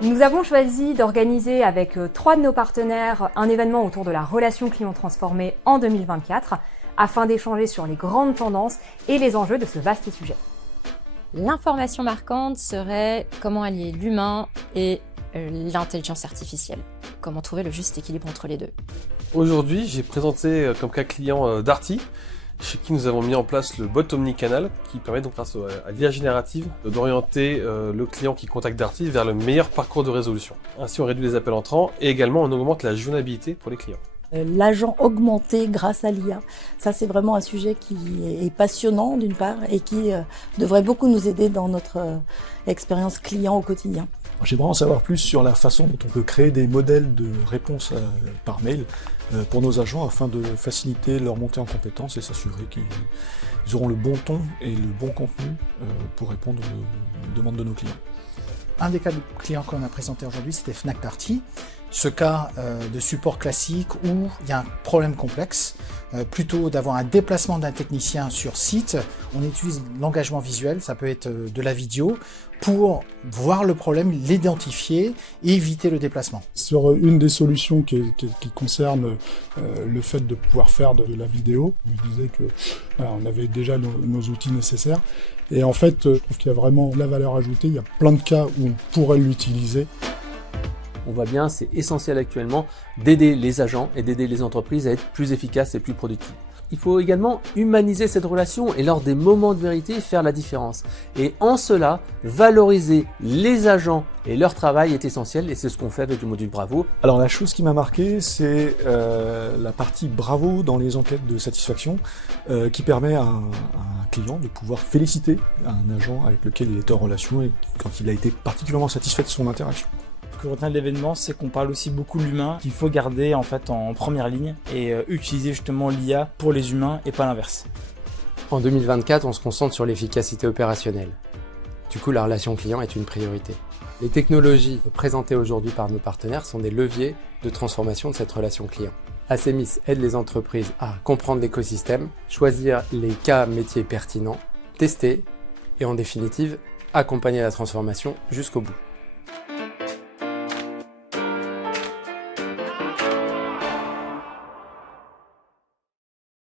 Nous avons choisi d'organiser avec 3 de nos partenaires un événement autour de la relation client transformée en 2024 afin d'échanger sur les grandes tendances et les enjeux de ce vaste sujet. L'information marquante serait comment allier l'humain et l'intelligence artificielle. Comment trouver le juste équilibre entre les deux. Aujourd'hui, j'ai présenté comme cas client Darty, chez qui nous avons mis en place le bot omnicanal qui permet donc grâce à l'IA générative d'orienter le client qui contacte Darty vers le meilleur parcours de résolution. Ainsi, on réduit les appels entrants et également on augmente la joignabilité pour les clients. L'agent augmenté grâce à l'IA, ça c'est vraiment un sujet qui est passionnant d'une part et qui devrait beaucoup nous aider dans notre expérience client au quotidien. J'aimerais en savoir plus sur la façon dont on peut créer des modèles de réponse par mail pour nos agents afin de faciliter leur montée en compétences et s'assurer qu'ils auront le bon ton et le bon contenu pour répondre aux demandes de nos clients. Un des cas de clients qu'on a présenté aujourd'hui, c'était Fnac Darty. Ce cas de support classique où il y a un problème complexe, plutôt d'avoir un déplacement d'un technicien sur site, on utilise l'engagement visuel, ça peut être de la vidéo, pour voir le problème, l'identifier et éviter le déplacement. Sur une des solutions qui concerne le fait de pouvoir faire de la vidéo, je me disais que voilà, on avait déjà nos outils nécessaires. Et en fait, je trouve qu'il y a vraiment de la valeur ajoutée. Il y a plein de cas où on pourrait l'utiliser. On voit bien, c'est essentiel actuellement d'aider les agents et d'aider les entreprises à être plus efficaces et plus productives. Il faut également humaniser cette relation et lors des moments de vérité faire la différence. Et en cela, valoriser les agents et leur travail est essentiel et c'est ce qu'on fait avec le module Bravo. Alors la chose qui m'a marqué, c'est la partie Bravo dans les enquêtes de satisfaction qui permet à un client de pouvoir féliciter un agent avec lequel il est en relation et quand il a été particulièrement satisfait de son interaction. Ce que je retiens de l'événement, c'est qu'on parle aussi beaucoup de l'humain, qu'il faut garder en fait en première ligne et utiliser justement l'IA pour les humains et pas l'inverse. En 2024, on se concentre sur l'efficacité opérationnelle. Du coup, la relation client est une priorité. Les technologies présentées aujourd'hui par nos partenaires sont des leviers de transformation de cette relation client. Acemis aide les entreprises à comprendre l'écosystème, choisir les cas métiers pertinents, tester et en définitive, accompagner la transformation jusqu'au bout.